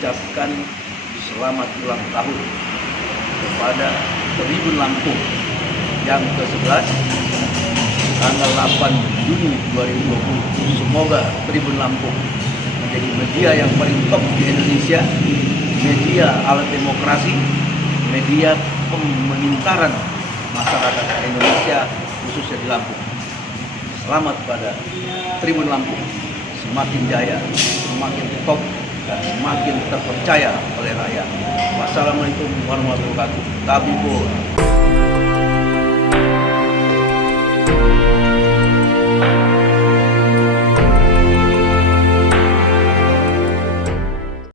mengucapkan selamat ulang tahun kepada Tribun Lampung yang ke-11 tanggal 8 Juni 2020. Semoga Tribun Lampung menjadi media yang paling top di Indonesia, media alat demokrasi, media pemerintahan masyarakat Indonesia khususnya di Lampung. Selamat pada Tribun Lampung, semakin jaya, semakin top, dan semakin terpercaya oleh rakyat. Wassalamualaikum warahmatullahi wabarakatuh. Tabibur.